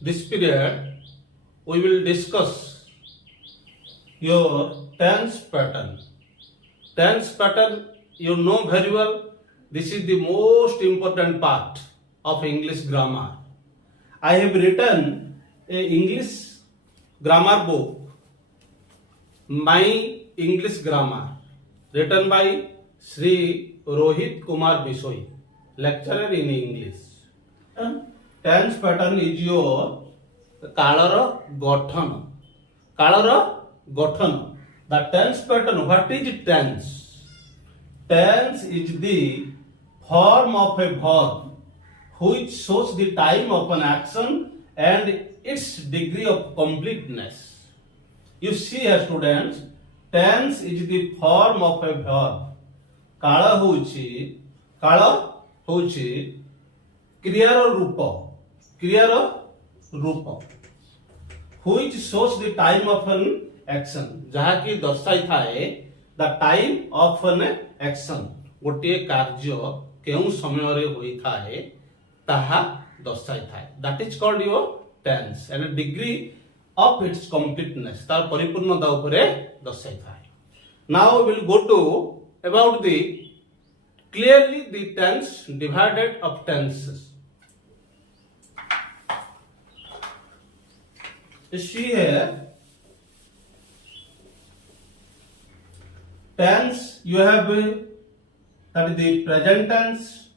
this period we will discuss your tense pattern. Tense pattern you know very well. This is the most important part of English grammar. I have written a English grammar book, My English Grammar, written by Sri Rohit Kumar Bisoi, lecturer in English. Tense pattern is your kalar gothan. Kalar gothan. The tense pattern, what is tense? Tense is the form of a verb which shows the time of an action and its degree of completeness. You see here students, tense is the form of a verb. Kala hochi kriyar rupa which shows the time of an action, jaha ki darsai thae the time of an action, gotiye karya keun samayare hoi thae taha darsai thae. That is called your tense and a degree of its completeness, tar paripurnata upare darsai thae. Now we will go to about the clearly the tense divided of tenses. See here, tense you have that is the present tense,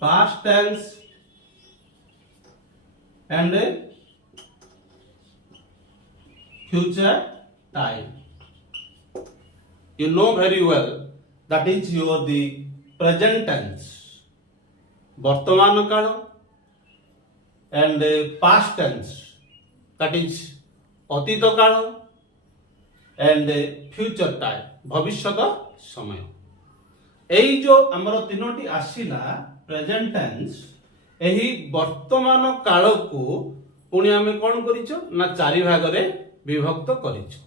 past tense and future time. You know very well that is your the present tense, Vartaman kala, and past tense, that is Atita kala, and future time, Bhavishyata samay. एई जो हमर तीनोटी आसीला present tense, एही वर्तमान काल को पुणी आमे कोन करिचो ना चारि भाग रे विभक्त करिचो.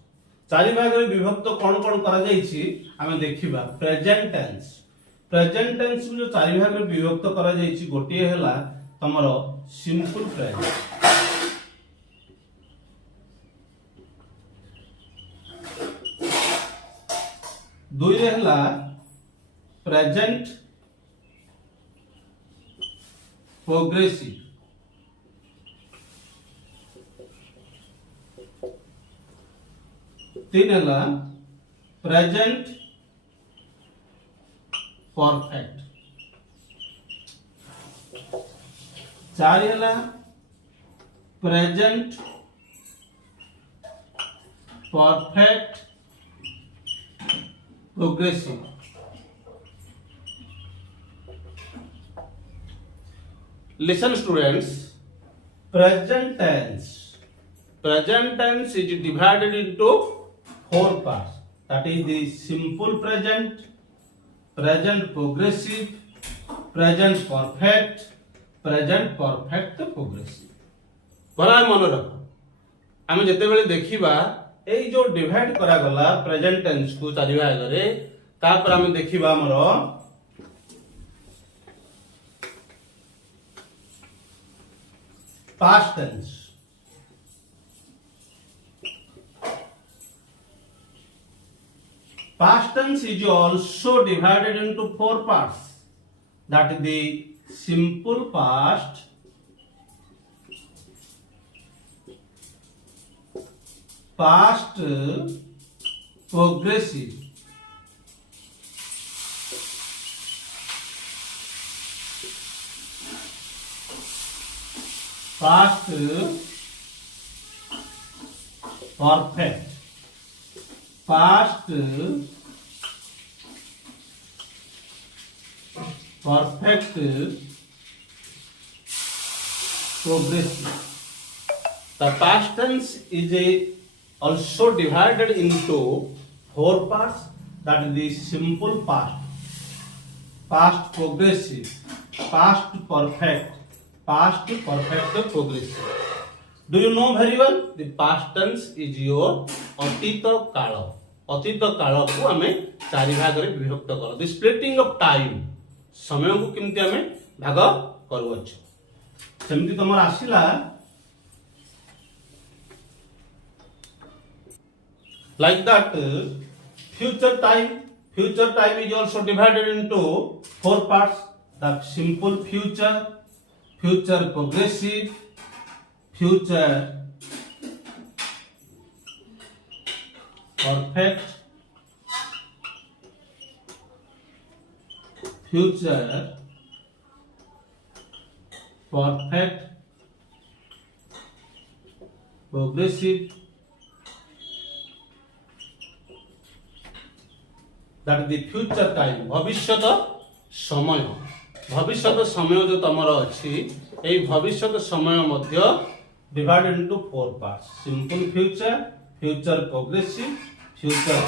चारि भाग रे विभक्त कोन कोन करा जाईछि आमे देखिबा. प्रेजेंट टेंस को जो चारि भाग रे विभक्त करा जाईछि, गोटिए हला तमरो सिंपल प्रेजेंट, दुई रे हला प्रेजेंट प्रोग्रेसिव, तीन हला प्रेजेंट परफेक्ट, चार हला present perfect progressive. Listen students, present tense is divided into four parts. That is the simple present, present progressive, present perfect, present perfect progressive. भला मन रख, आमे जते बेले देखिबा एई जो डिवाइड करा गला प्रेजेंट टेंस को चारि भाग रे, तापर आमे देखिबा हमरो past tense. Past tense is also divided into four parts. That is the simple past, past progressive, past perfect, past perfect progressive. The past tense is also divided into four parts. That is the simple past, past progressive, past perfect, past perfect progressive. Do you know very well? The past tense is your atita kala. अतीत काल को आम चारि भाग रे विभक्त कर the splitting of time समय को केमती आम भाग करूछ सेमती तुम आसला like that future time is also divided into four parts the simple future future progressive future perfect future perfect progressive that is the future time भविष्यत समय जो तमर अच्छी यही भविष्यत समय मध्य divided into four parts simple future future progressive future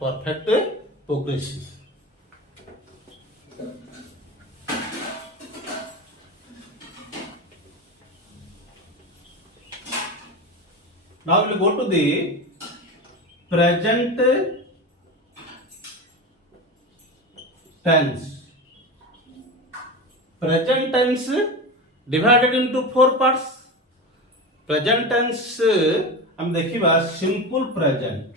perfect progressive now we will go to the present tense divided into four parts present tense हम देखिबा simple present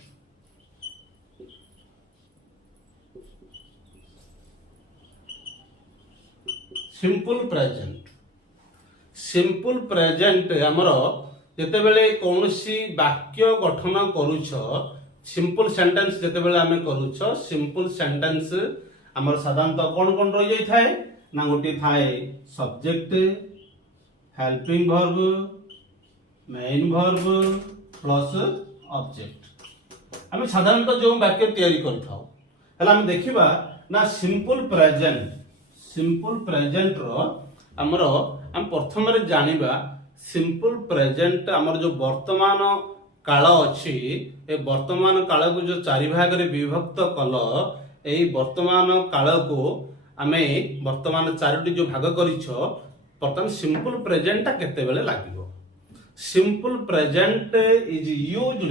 हमर जेतेबेले कोनोसी वाक्य गठन करूछ सिंपल सेंटेंस जेतेबेले आमे करूछ सिंपल सेंटेंस हमर साधारणतः कौन रही जाई थाए ना गोटे थाए subject helping verb main verb plus object आम साधारणतः जो वाक्य तैयारी करथाउ हला हम देखिबा ना सिंपल प्रेजेंट रो हमर हम प्रथम रे जानिबा सिंपल प्रेजेंट हमर जो वर्तमान काल अछि ए वर्तमान काल को जो चारि भाग रे विभक्त कल एई वर्तमान काल को आमे वर्तमान चारोटी जो भाग करिछ प्रथम सिंपल प्रेजेंट केते बेले लागिवो simple present is used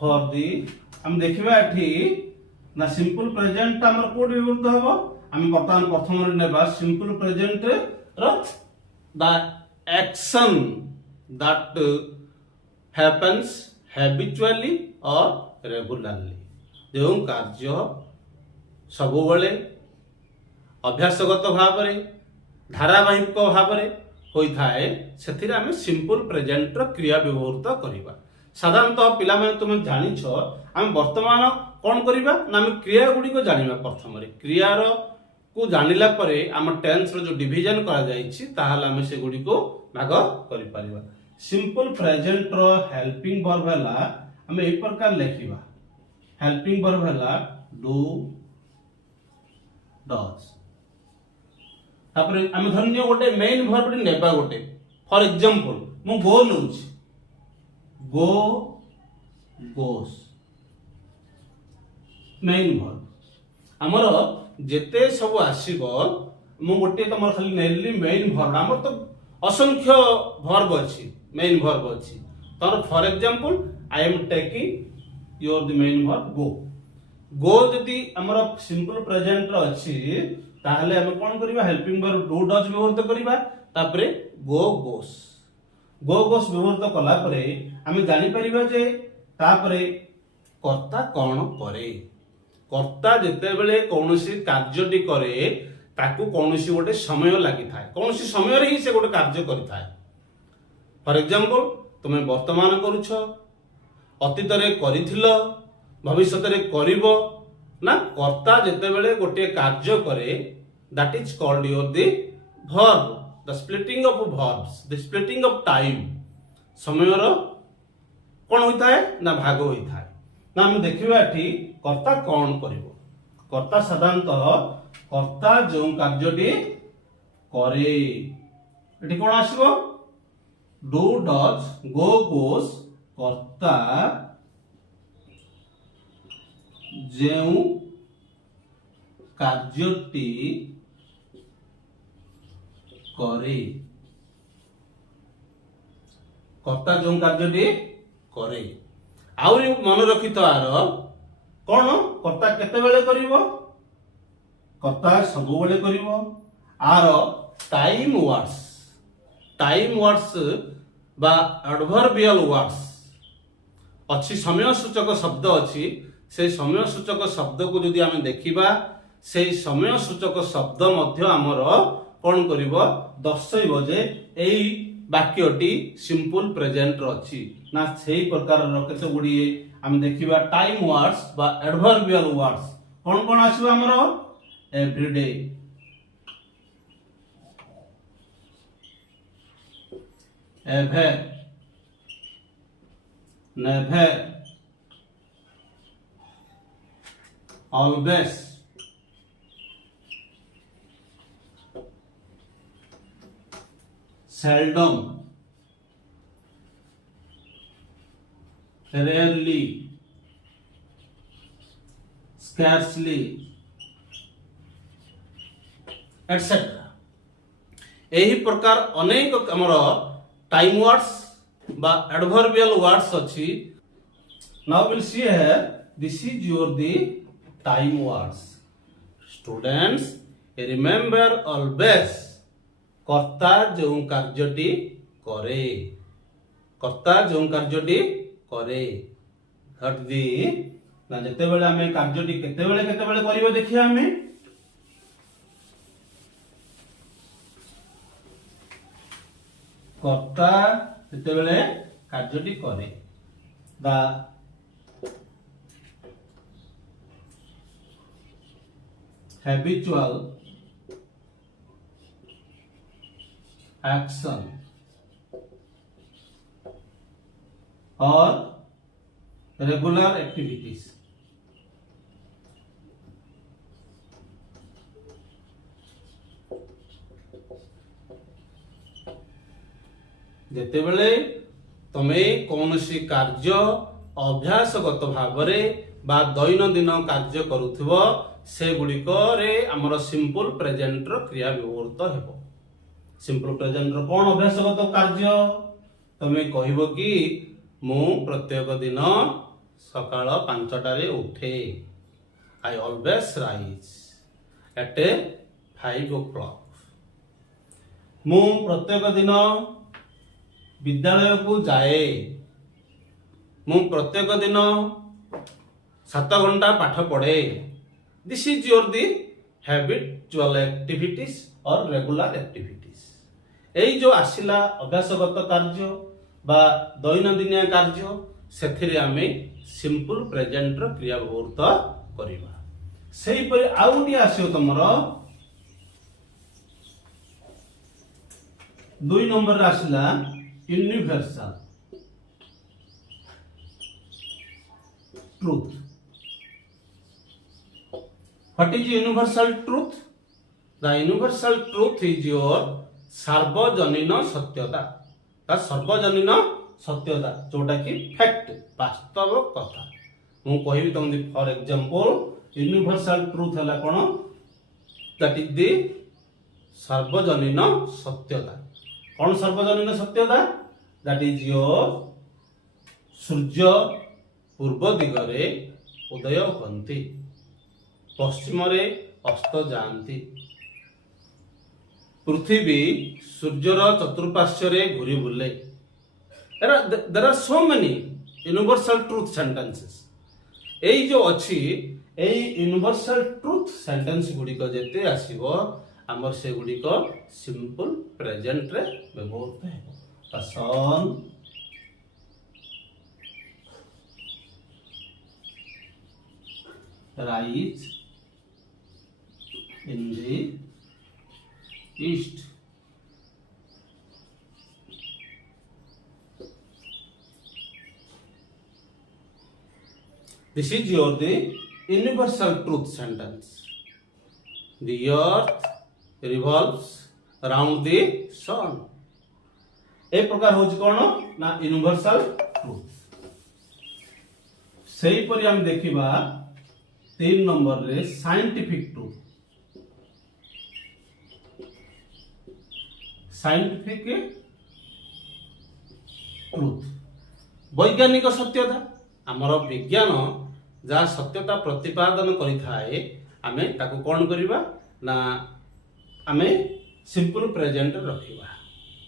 for the हम देखिबा एठी ना सिंपल प्रेजेंट हमर कोड विवृत हबो हम वर्तमान प्रथम रे नेबा सिंपल प्रेजेंट रो the action that happens habitually और रेगुलरली जो कार्य सब अभ्यासगत भाव धारावाहिक भाव होता है से आम सिंपल प्रेजेंट क्रिया व्यवहृत करवा साधारणतः पिला माने तुम जानिछ आम वर्तमान कौन करवा ना आम क्रिया गुड़िक जानिबा प्रथम क्रियार को जानिला परे आम टेंस रो जो डिवीजन करा जायछि ताहाल आम से गुड़ी को भाग करि परिबा सिंपल प्रेजेंट रो हेल्पिंग वर्ब हला हम ए प्रकार लिखिबा हेल्पिंग वर्ब हला डू डज तापर हम धन्य गोटे मेन वर्ब नेबा गोटे फॉर एग्जांपल मु गो लउछ गो गोस मेन वर्ब हमर जेते सब आसीबो मु गोटे तमर खाली नेली मेन वर्ब हमर तो असंख्य वर्ब अछि मेन वर्ब अछि तर for example I am taking your the main verb go जदि हमर सिंपल प्रेजेंट रो अछि ताहले हम कोन करबा हेल्पिंग वर्ब डू डज व्यवहृत करबा तापरे गो गोस व्यवहृत कला परे हम जानि परिबा जे तापरे कर्ता कोन करे कर्ता जेते बेले कोनोसी कार्यटी करे ताकू कोनोसी गोटे समय लागि थाए कोनोसी समय रे ही से गोटे कार्य करि थाए फॉर एग्जांपल तुमे वर्तमान करूछ अतीत रे करिथिलो भविष्यत रे करिवो ना कर्ता जेते बेले गोटे कार्य करे that is called your the verb the splitting of verbs the splitting of time समय रो कोन होता है ना भाग होता है ना हम देखिबा एठी कर्ता कोन करिवो कर्ता साधारणतः कर्ता जो कार्यटी करे एठी कोन आसीबो डू डज गो गोस कर्ता जेउ कार्यटी करे कर्ता जो कार्यटी करे। आउरी मन रखी तो आर कौन कर्ता केतेबेले करिवो कर्ता सबु बेले करिवो। आर टाइम वर्ड्स बा एडवर्बियल वर्ड्स अच्छी समय सूचक शब्द अच्छी से समय सूचक शब्द को जदि आमे देखिबा से समय सूचक शब्द मध्य आमर कौन करिवो दर्शइबो जे एई वाक्यटी सिंपल प्रेजेंट रो अछि ना सेही प्रकार रो केते गुडी आमे देखिबा टाइम वर्ड्स बा एडवर्बियल वर्ड्स कौन कौन आसीबो हमर एवरीडे एभे never always seldom rarely scarcely etc. यही प्रकार अनेक हमर टाइम वर्ड्स बा एडवर्बियल वर्ड्स अछि। Now will see here this is your the time words. Students remember always कर्ता जो कार्यटी करे कर्ता जो कार्यटी करे हट दी ना जते बेले हमें कार्यटी केते बेले करियो देखिया हमें कर्ता जते बेले कार्यटी करे दा habitual action or regular activities जेतेबेले तमे कौनसी कार्य अभ्यासगत भावरे बा दैनंदिन कार्य करूथबो से गुड़िक आमर सिंपल प्रेजेंट क्रिया व्यवहृत हेबो। सिंपल प्रेजेंट कौन अभ्यासगत कार्य तमे कहबो कि मु प्रत्येक दिन सकाळ 5टा रे उठे I always rise eight 5 o'clock। मु प्रत्येक दिन विद्यालय को जाए मु प्रत्येक दिन 7 घंटा पाठ पढ़े। This is your the habitual activities और रेगुलर एक्टिविटीज। एई जो आसिला अभ्यासगत कार्य बा दैनंदिन कार्य सेथिरे आमे सिंपल प्रेजेंट रो क्रिया व्यवहृत करिबा। सेही परि आउटी आसियो तमर 2 नंबर रे आसिला universal truth. What is universal truth? The universal truth is your सार्वजनीन सत्यता। ता सार्वजनीन सत्यता जोटा कि फैक्ट वास्तव कथा मु कहिबी तुम फॉर एग्जांपल यूनिवर्सल ट्रूथ हला कोन दैट इज द सार्वजनीन सत्यता। कौन सार्वजनीन सत्यता दैट इज योर सूर्य पूर्व दिगरे उदय होती पश्चिम रे अस्त जाती पृथ्वी सूर्यर चतुर्पार्श्व रे घूरी बुले। There are so many universal truth sentences. एई जो अछि एई यूनिवर्सल ट्रूथ सेंटेंस गुडी को जेते आसीबो हमर से गुडी को सिंपल प्रेजेंट रे व्यवहृत हेबो। सन rise in the east this is your the universal truth sentence। the earth revolves around the sun। ए प्रकार होची कोन ना यूनिवर्सल ट्रूथ। सेही परि हम देखिबा 3 नंबर रे साइंटिफिक ट्रूथ। साइंटिफिक ट्रूथ वैज्ञानिक सत्यता आमर विज्ञान जहाँ सत्यता प्रतिपादन करिथाए आमे ताको कौन करिबा ना आमे सिंपल प्रेजेंट रखिबा।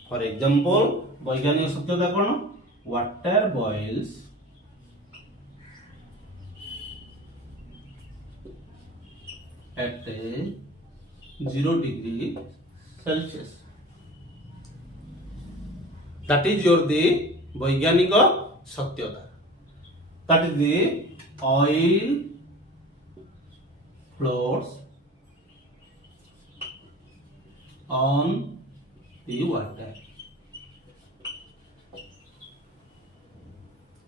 फॉर एग्जांपल वैज्ञानिक सत्यता कौन water boils at 0 degree Celsius. That is your the वैज्ञानिक सत्यता. That is the oil floats on the water.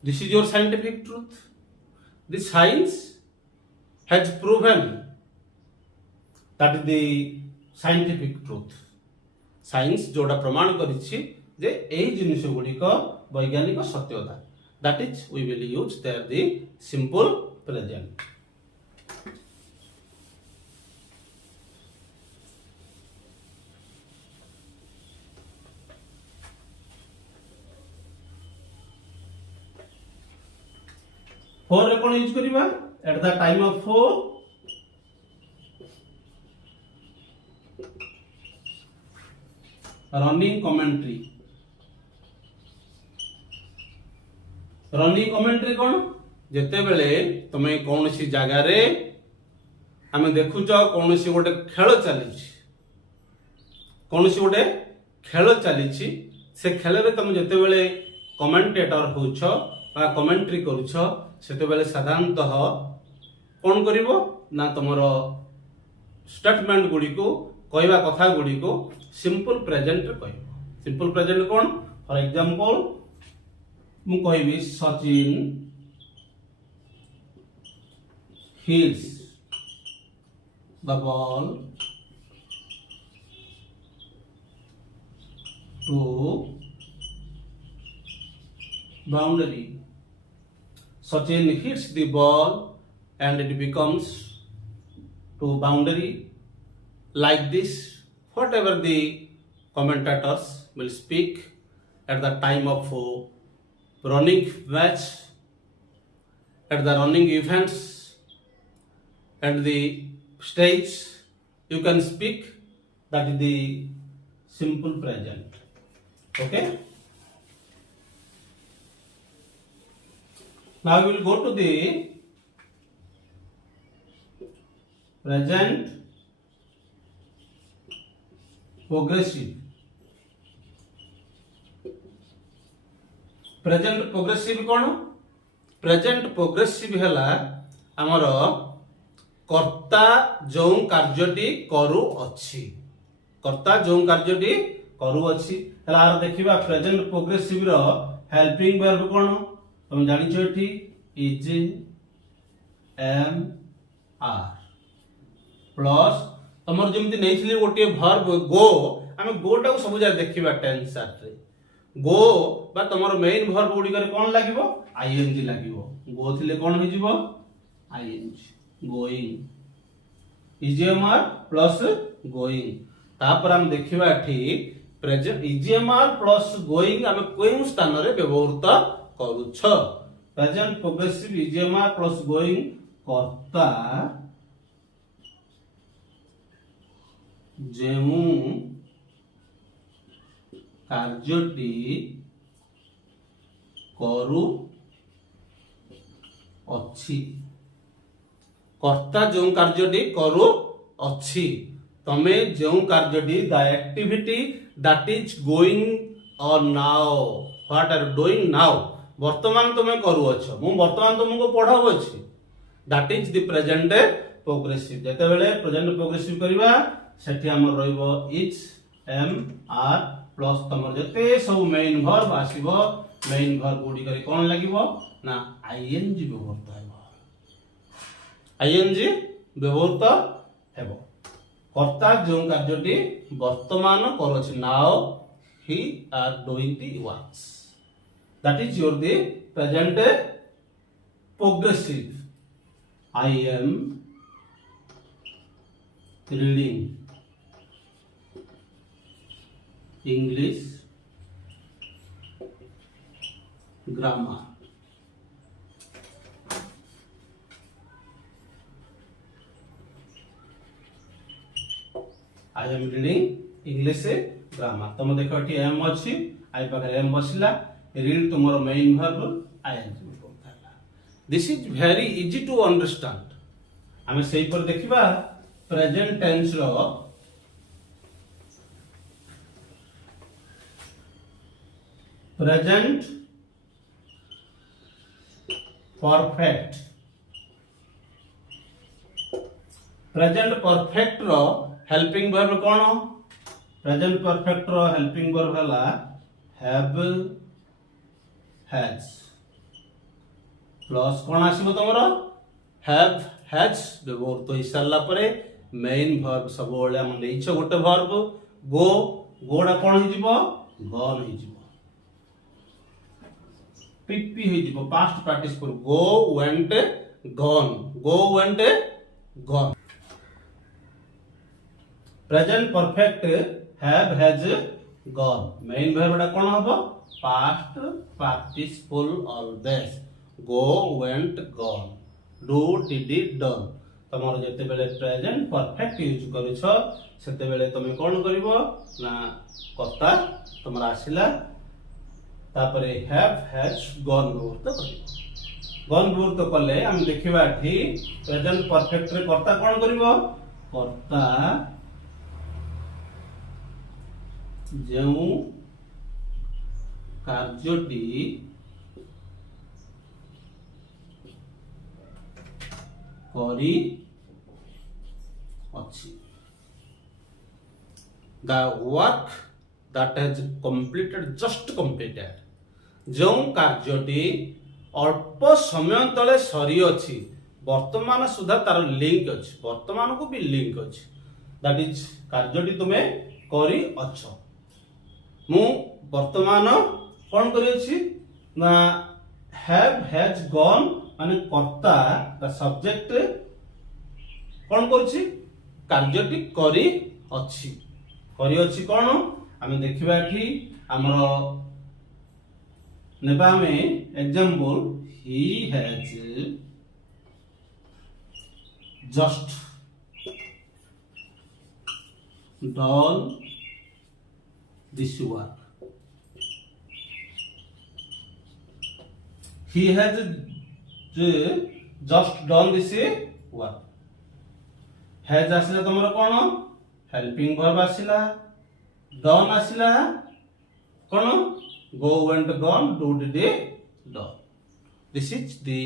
This is your scientific truth. The science has proven that is the scientific truth. Science जोड़ा प्रमाण करिछि जे एही जिनिस गुड़िक वैज्ञानिक सत्यता. That is we will use there the simple present. For रे कोन use करिबा at the time of for running commentary. Running commentary कौन जेते बेले तुम कौन सी जगह रे आमे देखुच कौन सी गोटे खेल चली कौन सी गोटे खेल चली से खेल रे तुम जेते बेले कमेंटेटर होछ बा कमेंट्री करूछ सेते बेले साधारणतः कौन करिवो ना तुमरो स्टेटमेंट गुडी को कहवा कथा गुडी को सिंपल प्रेजेंट कहबो. सिंपल प्रेजेंट कौन फॉर एग्जांपल मु कहबी Sachin hits the ball to boundary. Sachin hits the ball and it becomes to boundary. Like this, whatever the commentators will speak at the time of running match, at the running events, at the stage, you can speak. That is the simple present. Okay. Now we will go to the present progressive. Present progressive कौन present progressive है आमर कर्ता जो कार्यटी करू अछि कर्ता जो कार्यटी करू अछि हला देखिबा प्रेजेंट प्रोग्रेसिव रो हेल्पिंग वर्ब कौन तुम जानि छ एठी इज एम आर प्लस तमर जेमति नैथिले गोटे वर्ब गो आमे गोटा को सब जा देखिबा टेंस चार्ट रे गो बा तमर मेन वर्ब गुडी करे कोन लागिवो आईएनजी लागिवो गो थिले कोन होई जिवो आईएनजी गोइंग इजीएमआर प्लस गोइंग तापर हम देखिबा एठी प्रेजेंट इजीएमआर प्लस गोइंग हम कोन स्थान रे व्यवहारित करूछ प्रेजेंट प्रोग्रेसिव इजीएमआर प्लस गोइंग कर्ता जेमु कार्यटी करू अछि कर्ता जो कार्यटी करू अछि तमे जो कार्यटी the activity that is going on now what are doing now वर्तमान तुमे करू अछ मु वर्तमान तुमको पढाव अछि that is the present progressive जते बेले प्रेजेंट प्रोग्रेसिव करबा सेठी हमर रहइबो इज एम आर प्लस तमर जते सब मेन वर्ब आसीबो मेन वर्ब गुडी करे कोन लागिबो ना आईएनजी व्यवहारित हेबो आईएनजी व्यवहारित हेबो कर्ता जो कार्यटी वर्तमान करछ now he are doing the works that is your the present progressive I am reading English grammar. I am reading English grammar. तुम देख ये एम अच्छी आई पाखे एम बसला रीड तुम मेन वर्ब आईएनजी में पड़ता। This is very easy to understand. आम से देखा प्रेजेंट टेंस रो प्रेजेंट परफेक्ट प्रेजेंट परफेक्ट रो हेल्पिंग वर्ब कौन? प्रेजेंट परफेक्ट रो हेल्पिंग वर्ब हला हैव हैज प्लस कौन आसीबो तमरो हैव हैज व्यवहार हो सारा पर मेन वर्ब सब बेले हम नहींछ गोटे वर्ब गो गोडा कौन हो जिवो गन हो जिवो पीपी हो जिवो past participle go went gun gun. Present perfect have has gun main verb कौन हबो past participle always go went gun do did done. तमर जते बेले प्रेजेंट परफेक्ट यूज करिछ सेते बेले तमे कोन करिवो ना कर्ता तमर आसिला तापरे हैव हैज गन व्यवहार करिवो। गन व्यवहार कले हम देखिबा एठी प्रेजेंट परफेक्ट रे कर्ता कोन करिवो कर्ता जेउ कार्यटी करी अछि the work that has completed just completed जो कार्यटी अल्प समय तले सरी अछि वर्तमान सुधा तार लिंक अछि वर्तमान को भी लिंक अछि दैट इज कार्यटी तुमे करी अछ मु वर्तमान कौन करी ना हैव हैज गॉन माने कर्ता द सब्जेक्ट कौन करुछि कार्यटी करी अछि कौन आमे देखिबा एठी हमरो नेबा में example he has just done this work he has just done this work has आसिला तमरो कोन हेल्पिंग वर्ब आसिला डन आसिला कोन go went gone do did done this is the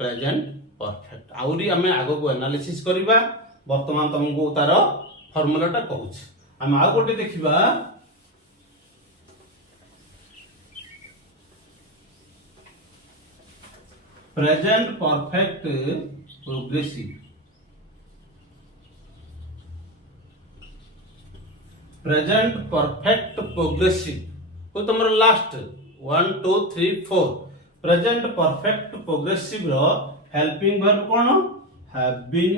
present perfect। आउरी हमें आगो को एनालिसिस करिबा वर्तमान तुमको तार फार्मूला टा कहूछ हम आ गोटे देखिबा present perfect progressive present perfect progressive को तुम लास्ट 1 2 3 4 प्रेजेंट परफेक्ट प्रोग्रेसिव रो हेल्पिंग वर्ब कोन हैव बीन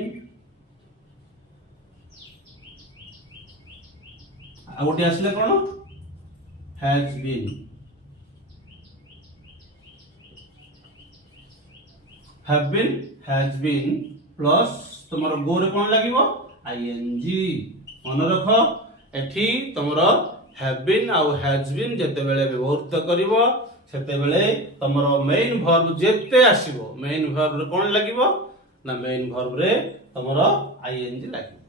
आउटी आसले कोन has been have been has been plus तुमरो गो रे कोन लागिवो आईएनजी मन रखो एठी तुमरो have been आउ has been जते बेले व्यवहार करिवो सेते बेले तुमरो मेन वर्ब जेते आसीबो मेन वर्ब रे कोन लागिवो ना मेन वर्ब रे तुमरो आईएनजी लागिवो।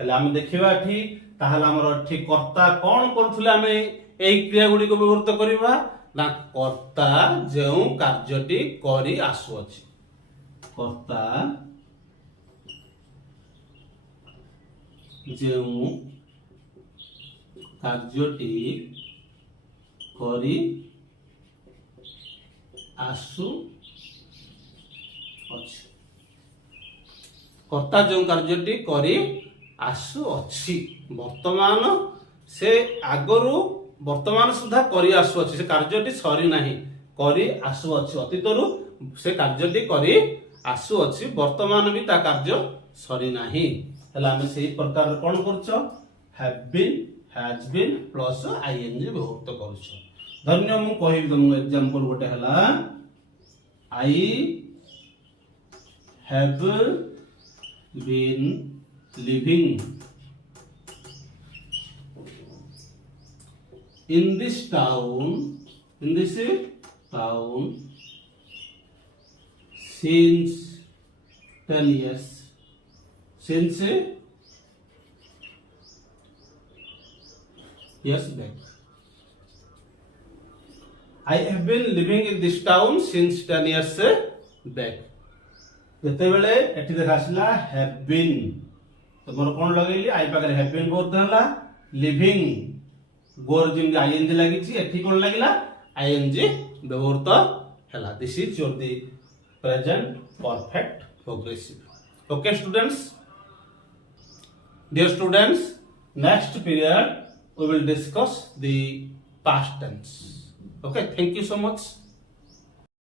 तले हम देखिबा एठी ताहला हमरो एठी कर्ता कोन करथुले हमें एई क्रिया गुडी को व्यवहार करिवा ना कर्ता जेउ कार्यटी करी आसु अछि कर्ता जेउ कार्यटी करी आसु अछि कर्ता जेउ कार्यटी करी आसु अछि वर्तमान से आगरु वर्तमान सुधा करी आसु अछि से कार्यटी सरी नाही करी आसु अछि अतीतरु से कार्यटी करी आसु अछि वर्तमान भी ता कार्य सरी नाही हला हम सेही प्रकार कोन करछो have been has been plus ING व्यवहार करछो। धन्य मु कहि दम एग्जांपल गोटे हला I have been living in this town since 10 years. Since years back. I have been living in this town since 10 years back. ଯେତେବେଳେ ଏଠି ଦେଖା ଆସିଲା have been ତ ମୋର କଣ ଲଗେଇଲି ଆଇ ପାଖରେ have been ବହୁତ ହେଲା living ଗୋର ଯେମିତି ing ଲାଗିଛି ଏଠି କଣ ଲାଗିଲା ing ବ୍ୟବହୃତ ହେଲା. This is your the present perfect progressive. Okay students, dear students, next period we will discuss the past tense. Okay, thank you so much.